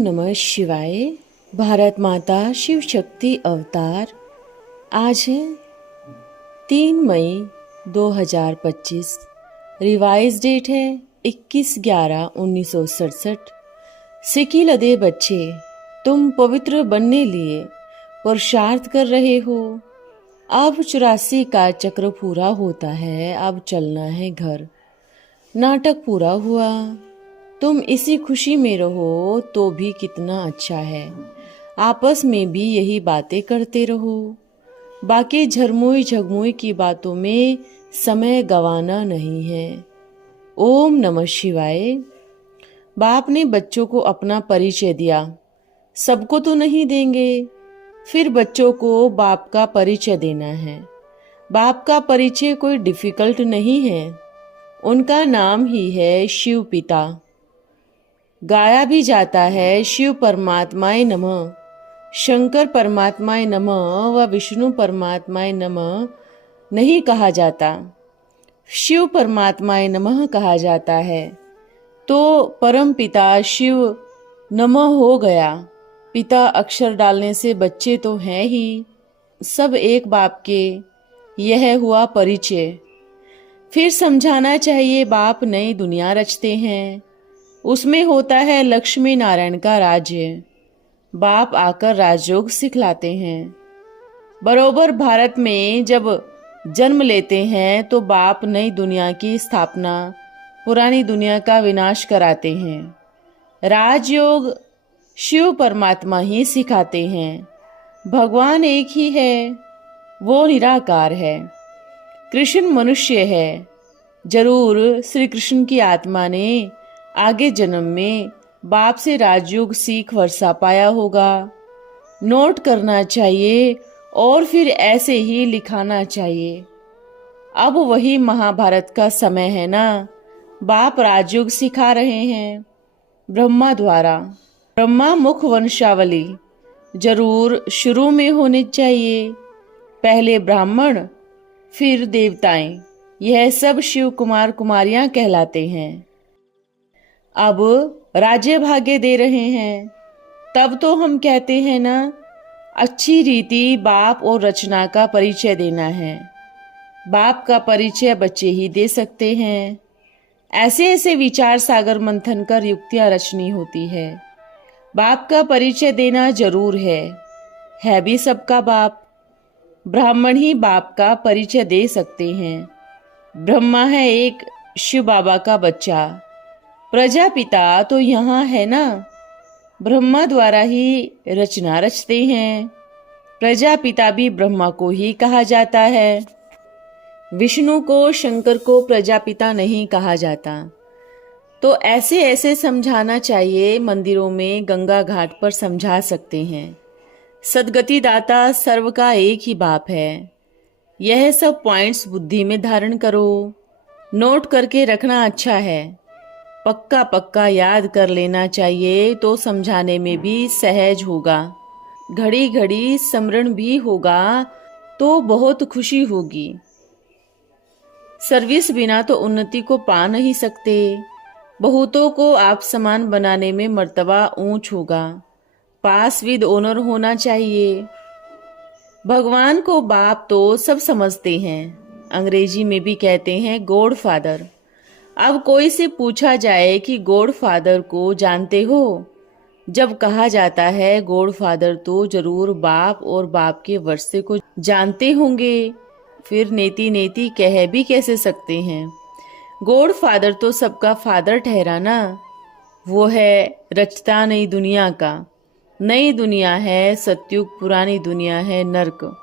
नमः शिवाय। भारत माता शिव शक्ति अवतार। आज है 3 मई 2025। रिवाइज डेट है 21/11/1967। सिकी लदे बच्चे, तुम पवित्र बनने लिए पुरुषार्थ कर रहे हो। अब 84 का चक्र पूरा होता है, अब चलना है घर। नाटक पूरा हुआ, तुम इसी खुशी में रहो तो भी कितना अच्छा है। आपस में भी यही बातें करते रहो। बाकी झरमुई झगमुई की बातों में समय गंवाना नहीं है। ओम नमः शिवाय। बाप ने बच्चों को अपना परिचय दिया। सबको तो नहीं देंगे, फिर बच्चों को बाप का परिचय देना है। बाप का परिचय कोई डिफिकल्ट नहीं है। उनका नाम ही है शिव पिता। गाया भी जाता है शिव परमात्माय नमः, शंकर परमात्माय नमः व विष्णु परमात्माय नमः नहीं कहा जाता, शिव परमात्माय नमः कहा जाता है। तो परम पिता शिव नमः हो गया। पिता अक्षर डालने से बच्चे तो हैं ही, सब एक बाप के। यह हुआ परिचय। फिर समझाना चाहिए बाप नई दुनिया रचते हैं, उसमें होता है लक्ष्मी नारायण का राज्य। बाप आकर राजयोग सिखलाते हैं। बरोबर भारत में जब जन्म लेते हैं तो बाप नई दुनिया की स्थापना, पुरानी दुनिया का विनाश कराते हैं। राजयोग शिव परमात्मा ही सिखाते हैं। भगवान एक ही है, वो निराकार है। कृष्ण मनुष्य है। जरूर श्री कृष्ण की आत्मा ने आगे जन्म में बाप से राजयोग सीख वर्षा पाया होगा। नोट करना चाहिए और फिर ऐसे ही लिखाना चाहिए। अब वही महाभारत का समय है ना। बाप राजयोग सिखा रहे हैं ब्रह्मा द्वारा। ब्रह्मा मुख वंशावली जरूर शुरू में होनी चाहिए। पहले ब्राह्मण, फिर देवताएं। यह सब शिव कुमार कुमारियां कहलाते हैं। अब राज्य भाग्य दे रहे हैं, तब तो हम कहते हैं ना, अच्छी रीति बाप और रचना का परिचय देना है। बाप का परिचय बच्चे ही दे सकते हैं। ऐसे ऐसे विचार सागर मंथन कर युक्तियां रचनी होती है। बाप का परिचय देना जरूर है भी सबका बाप। ब्राह्मण ही बाप का परिचय दे सकते हैं। ब्रह्मा है एक शिव बाबा का बच्चा। प्रजापिता तो यहाँ है ना, ब्रह्मा द्वारा ही रचना रचते हैं। प्रजापिता भी ब्रह्मा को ही कहा जाता है। विष्णु को, शंकर को प्रजापिता नहीं कहा जाता। तो ऐसे ऐसे समझाना चाहिए। मंदिरों में गंगा घाट पर समझा सकते हैं। सदगति दाता सर्व का एक ही बाप है। यह सब पॉइंट्स बुद्धि में धारण करो। नोट करके रखना अच्छा है। पक्का पक्का याद कर लेना चाहिए तो समझाने में भी सहज होगा। घड़ी घड़ी स्मरण भी होगा तो बहुत खुशी होगी। सर्विस बिना तो उन्नति को पा नहीं सकते। बहुतों को आप समान बनाने में मर्तबा ऊंच होगा। पास विद ओनर होना चाहिए। भगवान को बाप तो सब समझते हैं। अंग्रेजी में भी कहते हैं गॉड फादर। अब कोई से पूछा जाए कि गॉड फादर को जानते हो, जब कहा जाता है गॉड फादर तो जरूर बाप और बाप के वर्षे को जानते होंगे। फिर नेति नेति कह भी कैसे सकते हैं। गॉड फादर तो सबका फादर ठहरा ना। वो है रचता नई दुनिया का। नई दुनिया है सतयुग, पुरानी दुनिया है नर्क।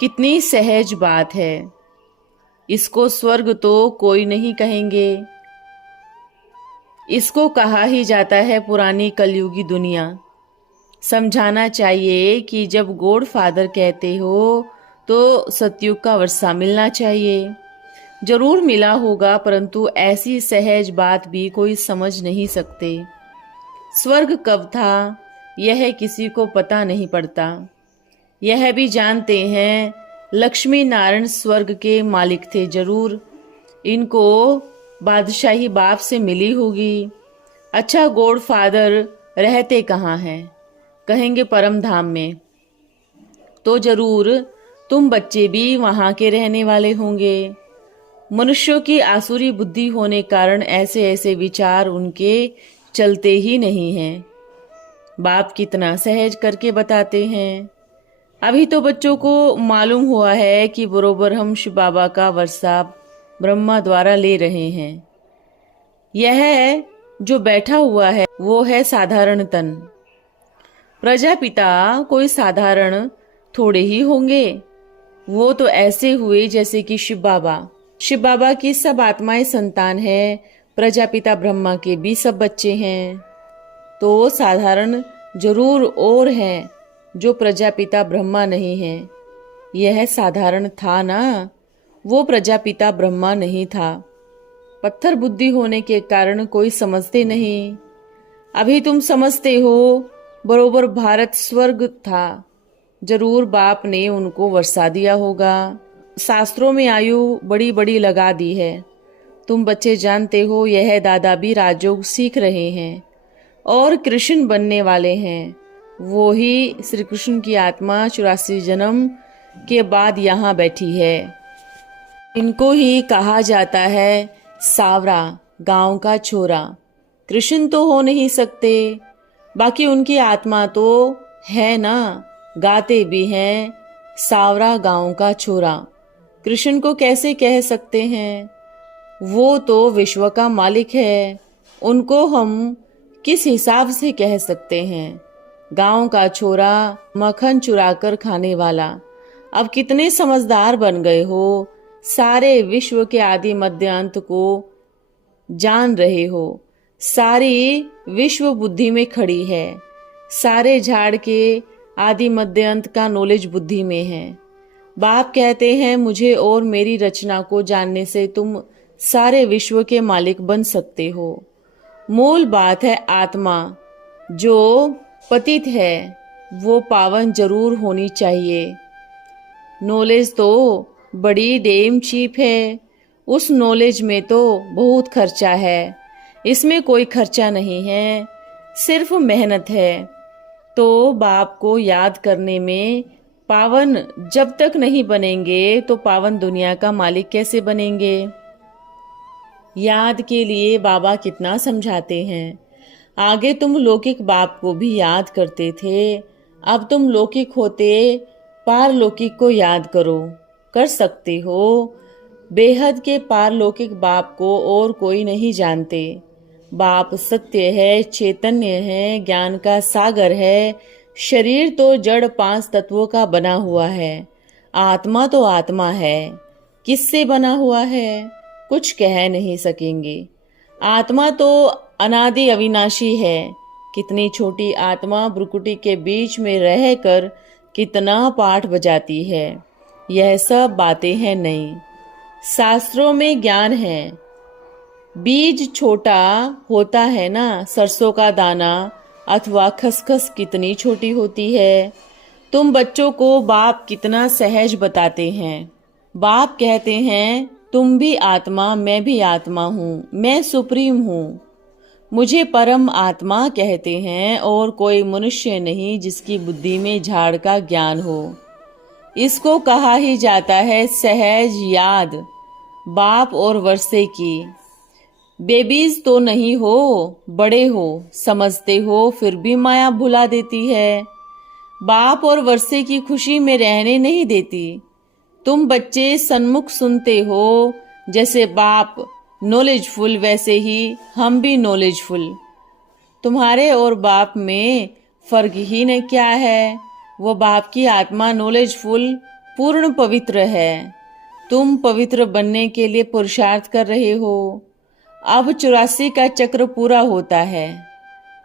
कितनी सहज बात है। इसको स्वर्ग तो कोई नहीं कहेंगे। इसको कहा ही जाता है पुरानी कलयुगी दुनिया। समझाना चाहिए कि जब गॉड फादर कहते हो तो सतयुग का वर्षा मिलना चाहिए। जरूर मिला होगा, परंतु ऐसी सहज बात भी कोई समझ नहीं सकते। स्वर्ग कब था यह किसी को पता नहीं पड़ता। यह भी जानते हैं लक्ष्मी नारायण स्वर्ग के मालिक थे। जरूर इनको बादशाही बाप से मिली होगी। अच्छा, गॉड फादर रहते कहाँ हैं? कहेंगे परम धाम में। तो जरूर तुम बच्चे भी वहां के रहने वाले होंगे। मनुष्यों की आसुरी बुद्धि होने कारण ऐसे ऐसे विचार उनके चलते ही नहीं हैं। बाप कितना सहज करके बताते हैं। अभी तो बच्चों को मालूम हुआ है कि बरोबर हम शिव बाबा का वर्षा ब्रह्मा द्वारा ले रहे हैं। यह जो बैठा हुआ है वो है साधारण तन। प्रजापिता कोई साधारण थोड़े ही होंगे। वो तो ऐसे हुए जैसे कि शिव बाबा की सब आत्माएं संतान है। प्रजापिता ब्रह्मा के भी सब बच्चे हैं। तो साधारण जरूर और हैं जो प्रजापिता ब्रह्मा नहीं है। यह साधारण था ना, वो प्रजापिता ब्रह्मा नहीं था। पत्थर बुद्धि होने के कारण कोई समझते नहीं। अभी तुम समझते हो। बरोबर भारत स्वर्ग था। जरूर बाप ने उनको वर्षा दिया होगा। शास्त्रों में आयु बड़ी बड़ी लगा दी है। तुम बच्चे जानते हो यह दादा भी राजयोग सीख रहे हैं और कृष्ण बनने वाले हैं। वो ही श्री कृष्ण की आत्मा 84 जन्म के बाद यहाँ बैठी है। इनको ही कहा जाता है सावरा, गांव का छोरा। कृष्ण तो हो नहीं सकते, बाकी उनकी आत्मा तो है ना, गाते भी हैं सावरा गांव का छोरा। कृष्ण को कैसे कह सकते हैं? वो तो विश्व का मालिक है। उनको हम किस हिसाब से कह सकते हैं? गांव का छोरा, मक्खन चुराकर खाने वाला। अब कितने समझदार बन गए हो। सारे विश्व के आदि मध्य अंत को जान रहे हो। सारी विश्व बुद्धि में खड़ी है। सारे झाड़ के आदि मध्य अंत का नॉलेज बुद्धि में है। बाप कहते हैं मुझे और मेरी रचना को जानने से तुम सारे विश्व के मालिक बन सकते हो। मूल बात है आत्मा जो पतित है वो पावन जरूर होनी चाहिए। नॉलेज तो बड़ी डेम चीप है। उस नॉलेज में तो बहुत खर्चा है। इसमें कोई खर्चा नहीं है, सिर्फ मेहनत है। तो बाप को याद करने में पावन जब तक नहीं बनेंगे तो पावन दुनिया का मालिक कैसे बनेंगे? याद के लिए बाबा कितना समझाते हैं। आगे तुम लौकिक बाप को भी याद करते थे, अब तुम लौकिक होते पारलौकिक को याद करो। कर सकते हो। बेहद के पारलौकिक बाप को और कोई नहीं जानते। बाप सत्य है, चैतन्य है, ज्ञान का सागर है। शरीर तो जड़ 5 तत्वों का बना हुआ है। आत्मा तो आत्मा है। किससे बना हुआ है कुछ कह नहीं सकेंगे। आत्मा तो अनादि अविनाशी है। कितनी छोटी आत्मा ब्रुकुटी के बीच में रहकर कितना पाठ बजाती है। यह सब बातें हैं नहीं। शास्त्रों में ज्ञान है। बीज छोटा होता है ना, सरसों का दाना अथवा खसखस कितनी छोटी होती है। तुम बच्चों को बाप कितना सहज बताते हैं। बाप कहते हैं तुम भी आत्मा, मैं भी आत्मा हूँ, मैं सुप्रीम हूँ। मुझे परम आत्मा कहते हैं और कोई मनुष्य नहीं जिसकी बुद्धि में झाड़ का ज्ञान हो। इसको कहा ही जाता है सहज याद बाप और वर्षे की। बेबीज तो नहीं हो, बड़े हो, समझते हो, फिर भी माया भुला देती है। बाप और वर्षे की खुशी में रहने नहीं देती। तुम बच्चे सन्मुख सुनते हो, जैसे बाप नॉलेजफुल वैसे ही हम भी नॉलेजफुल। तुम्हारे और बाप में फर्क ही न क्या है। वो बाप की आत्मा नॉलेजफुल पूर्ण पवित्र है। तुम पवित्र बनने के लिए पुरुषार्थ कर रहे हो। अब 84 का चक्र पूरा होता है।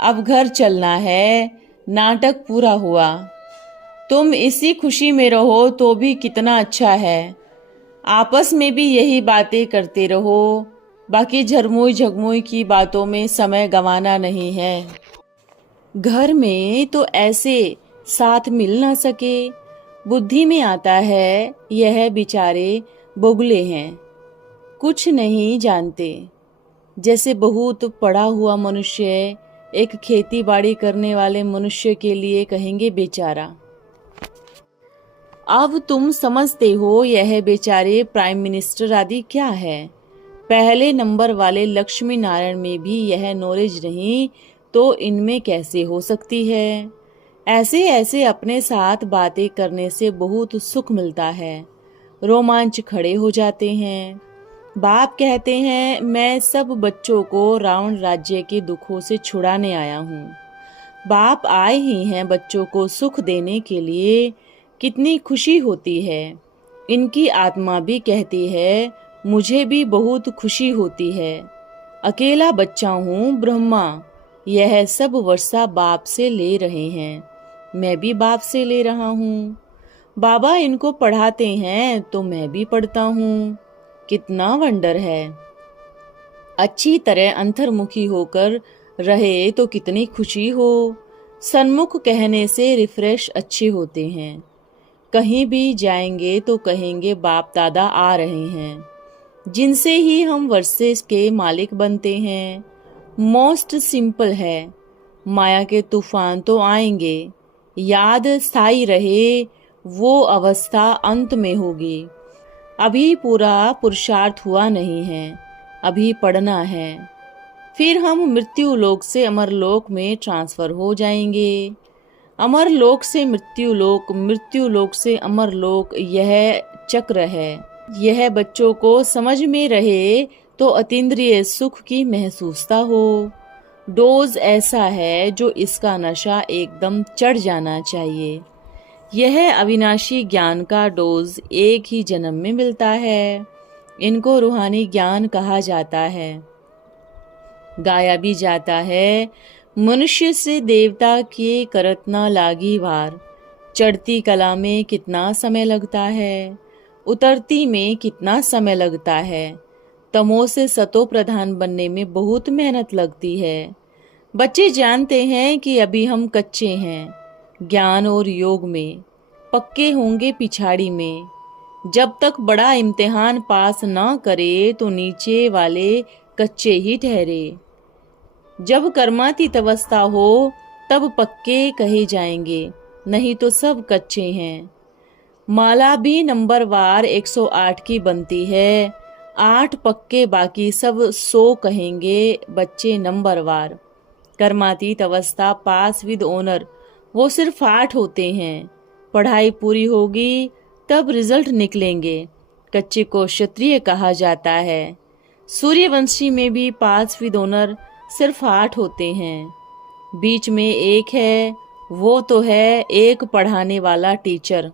अब घर चलना है। नाटक पूरा हुआ। तुम इसी खुशी में रहो तो भी कितना अच्छा है। आपस में भी यही बातें करते रहो। बाकी झरमुई झगमुई की बातों में समय गंवाना नहीं है। घर में तो ऐसे साथ मिल ना सके। बुद्धि में आता है यह बेचारे बोगले हैं, कुछ नहीं जानते। जैसे बहुत पढ़ा हुआ मनुष्य एक खेती बाड़ी करने वाले मनुष्य के लिए कहेंगे बेचारा। अब तुम समझते हो यह बेचारे प्राइम मिनिस्टर आदि क्या है। पहले नंबर वाले लक्ष्मी नारायण में भी यह नॉलेज नहीं तो इनमें कैसे हो सकती है। ऐसे ऐसे अपने साथ बातें करने से बहुत सुख मिलता है, रोमांच खड़े हो जाते हैं। बाप कहते हैं मैं सब बच्चों को रावण राज्य के दुखों से छुड़ाने आया हूँ। बाप आए ही हैं बच्चों को सुख देने के लिए। कितनी खुशी होती है। इनकी आत्मा भी कहती है मुझे भी बहुत खुशी होती है। अकेला बच्चा हूँ ब्रह्मा, यह सब वर्षा बाप से ले रहे हैं, मैं भी बाप से ले रहा हूँ। बाबा इनको पढ़ाते हैं तो मैं भी पढ़ता हूँ। कितना वंडर है। अच्छी तरह अंतर्मुखी होकर रहे तो कितनी खुशी हो। सन्मुख कहने से रिफ्रेश अच्छे होते हैं। कहीं भी जाएंगे तो कहेंगे बाप दादा आ रहे हैं, जिनसे ही हम वर्सेस के मालिक बनते हैं। मोस्ट सिंपल है। माया के तूफान तो आएंगे, याद स्थायी रहे वो अवस्था अंत में होगी। अभी पूरा पुरुषार्थ हुआ नहीं है, अभी पढ़ना है। फिर हम मृत्यु लोक से अमर लोक में ट्रांसफर हो जाएंगे। अमर लोक से मृत्यु लोक, मृत्यु लोक से अमर लोक, यह चक्र है। यह बच्चों को समझ में रहे तो अतीन्द्रिय सुख की महसूसता हो। डोज ऐसा है जो इसका नशा एकदम चढ़ जाना चाहिए। यह अविनाशी ज्ञान का डोज एक ही जन्म में मिलता है। इनको रूहानी ज्ञान कहा जाता है। गाया भी जाता है मनुष्य से देवता के करत न लागी वार। चढ़ती कला में कितना समय लगता है, उतरती में कितना समय लगता है। तमो से सतो प्रधान बनने में बहुत मेहनत लगती है। बच्चे जानते हैं कि अभी हम कच्चे हैं ज्ञान और योग में, पक्के होंगे पिछाड़ी में। जब तक बड़ा इम्तिहान पास न करे तो नीचे वाले कच्चे ही ठहरे। जब कर्मातीत अवस्था हो तब पक्के कहे जाएंगे, नहीं तो सब कच्चे हैं। माला भी नंबरवार 108 की बनती है। 8 पक्के, बाकी सब 100 कहेंगे बच्चे नंबरवार। कर्मातीत अवस्था पास विद ऑनर, वो सिर्फ 8 होते हैं। पढ़ाई पूरी होगी तब रिजल्ट निकलेंगे। कच्चे को क्षत्रिय कहा जाता है। सूर्यवंशी में भी पास विद ऑनर सिर्फ 8 होते हैं। बीच में एक है, वो तो है एक पढ़ाने वाला टीचर,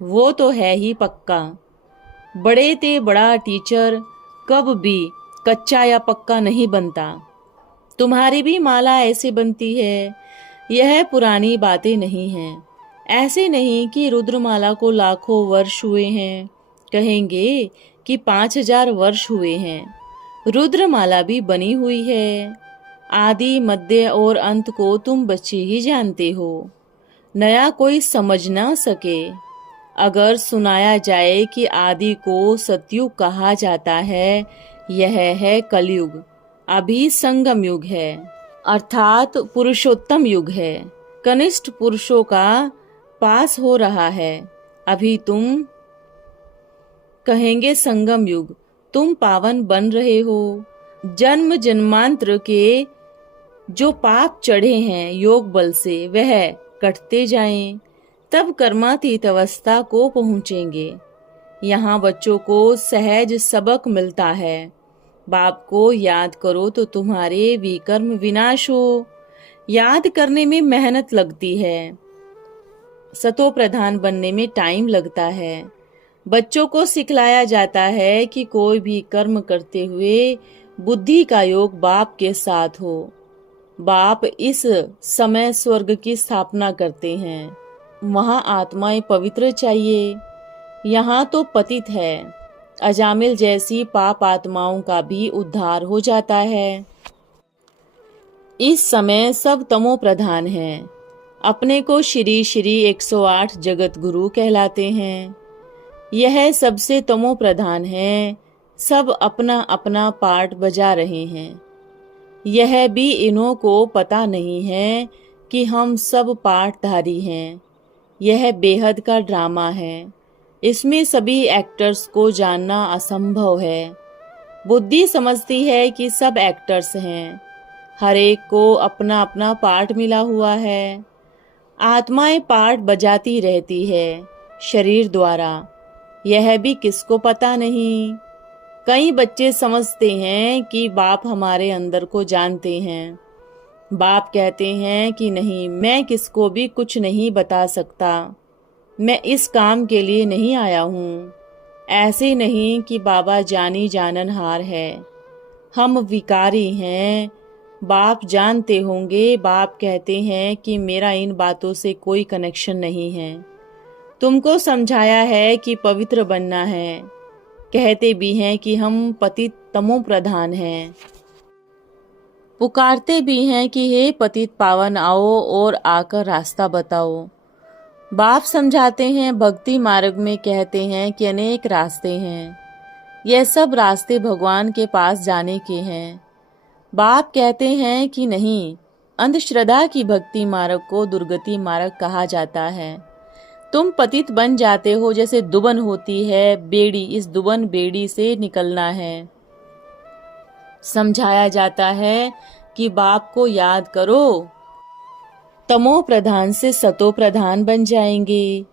वो तो है ही पक्का। बड़े ते बड़ा टीचर कब भी कच्चा या पक्का नहीं बनता। तुम्हारी भी माला ऐसे बनती है। यह पुरानी बातें नहीं हैं। ऐसे नहीं कि रुद्रमाला को लाखों वर्ष हुए हैं, कहेंगे कि 5000 वर्ष हुए हैं। रुद्रमाला भी बनी हुई है। आदि मध्य और अंत को तुम बच्चे ही जानते हो। नया कोई समझ ना सके। अगर सुनाया जाए कि आदि को सतयुग कहा जाता है, यह है कलयुग। अभी संगम युग है, अर्थात पुरुषोत्तम युग है। कनिष्ठ पुरुषों का पास हो रहा है। अभी तुम कहेंगे संगम युग। तुम पावन बन रहे हो। जन्म जन्मांतर के जो पाप चढ़े हैं योग बल से, वह कटते जाएं, तब कर्मातीत अवस्था को पहुंचेंगे। यहाँ बच्चों को सहज सबक मिलता है। बाप को याद करो तो तुम्हारे विकर्म विनाश हो। याद करने में मेहनत लगती है। सतो प्रधान बनने में टाइम लगता है। बच्चों को सिखलाया जाता है कि कोई भी कर्म करते हुए बुद्धि का योग बाप के साथ हो। बाप इस समय स्वर्ग की स्थापना करते हैं। वहाँ आत्माएं पवित्र चाहिए। यहाँ तो पतित है। अजामिल जैसी पाप आत्माओं का भी उद्धार हो जाता है। इस समय सब तमो प्रधान हैं। अपने को श्री श्री 108 जगत गुरु कहलाते हैं। यह सबसे तमो प्रधान है। सब अपना अपना पार्ट बजा रहे हैं। यह भी इन्हों को पता नहीं है कि हम सब पाठधारी हैं। यह बेहद का ड्रामा है। इसमें सभी एक्टर्स को जानना असंभव है। बुद्धि समझती है कि सब एक्टर्स हैं। हर एक को अपना अपना पार्ट मिला हुआ है। आत्माएं पार्ट बजाती रहती है शरीर द्वारा। यह भी किसको पता नहीं। कई बच्चे समझते हैं कि बाप हमारे अंदर को जानते हैं। बाप कहते हैं कि नहीं, मैं किसको भी कुछ नहीं बता सकता। मैं इस काम के लिए नहीं आया हूँ। ऐसे नहीं कि बाबा जानी जाननहार है। हम विकारी हैं। बाप जानते होंगे। बाप कहते हैं कि मेरा इन बातों से कोई कनेक्शन नहीं है। तुमको समझाया है कि पवित्र बनना है। कहते भी हैं कि हम पतित तमो प्रधान हैं। पुकारते भी हैं कि हे पतित पावन आओ और आकर रास्ता बताओ। बाप समझाते हैं भक्ति मार्ग में कहते हैं कि अनेक रास्ते हैं। यह सब रास्ते भगवान के पास जाने के हैं। बाप कहते हैं कि नहीं, अंधश्रद्धा की भक्ति मार्ग को दुर्गति मार्ग कहा जाता है। तुम पतित बन जाते हो जैसे दुबन होती है बेड़ी, इस दुबन बेड़ी से निकलना है। समझाया जाता है कि बाप को याद करो, तमो प्रधान से सतो प्रधान बन जाएंगे।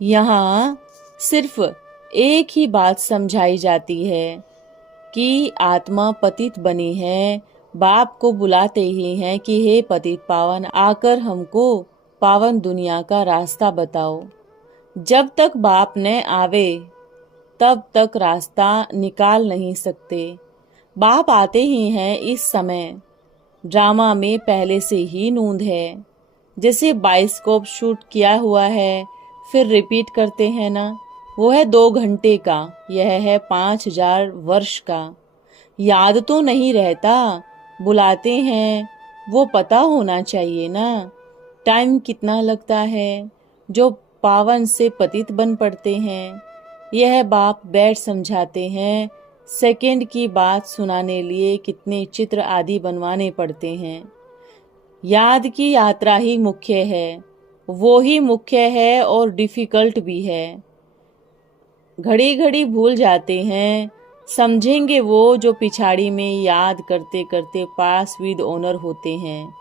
यहाँ सिर्फ एक ही बात समझाई जाती है कि आत्मा पतित बनी है। बाप को बुलाते ही हैं कि हे पतित पावन, आकर हमको पावन दुनिया का रास्ता बताओ। जब तक बाप न आवे तब तक रास्ता निकाल नहीं सकते। बाप आते ही हैं इस समय। ड्रामा में पहले से ही नूंद है। जैसे बाइस्कोप शूट किया हुआ है फिर रिपीट करते हैं ना, वो है 2 घंटे का, यह है 5000 वर्ष का। याद तो नहीं रहता, बुलाते हैं, वो पता होना चाहिए ना टाइम कितना लगता है। जो पावन से पतित बन पड़ते हैं। यह बाप बैठ समझाते हैं। सेकंड की बात सुनाने लिए कितने चित्र आदि बनवाने पड़ते हैं। याद की यात्रा ही मुख्य है। वो ही मुख्य है और डिफिकल्ट भी है। घड़ी घड़ी भूल जाते हैं। समझेंगे वो जो पिछाड़ी में याद करते करते पास विद ओनर होते हैं।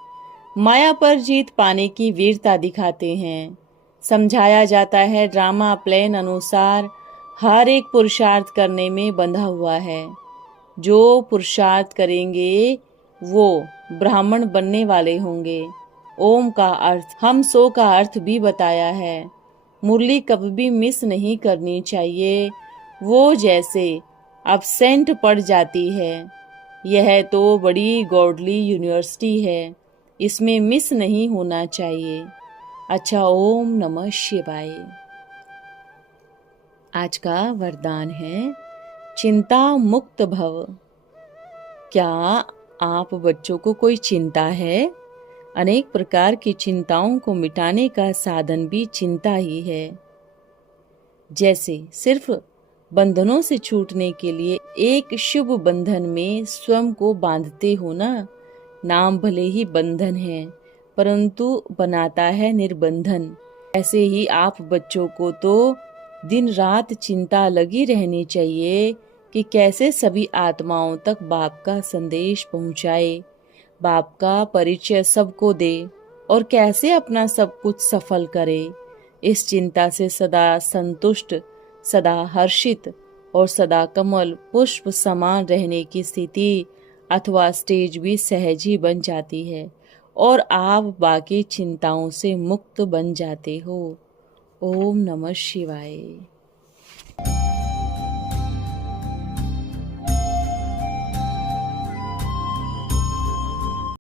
माया पर जीत पाने की वीरता दिखाते हैं। समझाया जाता है ड्रामा प्लान अनुसार हर एक पुरुषार्थ करने में बंधा हुआ है। जो पुरुषार्थ करेंगे वो ब्राह्मण बनने वाले होंगे। ओम का अर्थ, हम सो का अर्थ भी बताया है। मुरली कभी भी मिस नहीं करनी चाहिए। वो जैसे अब्सेंट पड़ जाती है। यह तो बड़ी गॉडली यूनिवर्सिटी है, इसमें मिस नहीं होना चाहिए। अच्छा, ओम नमः शिवाय। आज का वरदान है चिंता मुक्त भव। क्या आप बच्चों को कोई चिंता है? अनेक प्रकार की चिंताओं को मिटाने का साधन भी चिंता ही है। जैसे सिर्फ बंधनों से छूटने के लिए एक शुभ बंधन में स्वयं को बांधते हो ना। नाम भले ही बंधन है परंतु बनाता है निर्बंधन। ऐसे ही आप बच्चों को तो दिन रात चिंता लगी रहनी चाहिए कि कैसे सभी आत्माओं तक बाप का संदेश पहुंचाए, बाप का परिचय सबको दे और कैसे अपना सब कुछ सफल करे। इस चिंता से सदा संतुष्ट, सदा हर्षित और सदा कमल पुष्प समान रहने की स्थिति अथवा स्टेज भी सहज ही बन जाती है और आप बाकी चिंताओं से मुक्त बन जाते हो। ओम नमः शिवाय।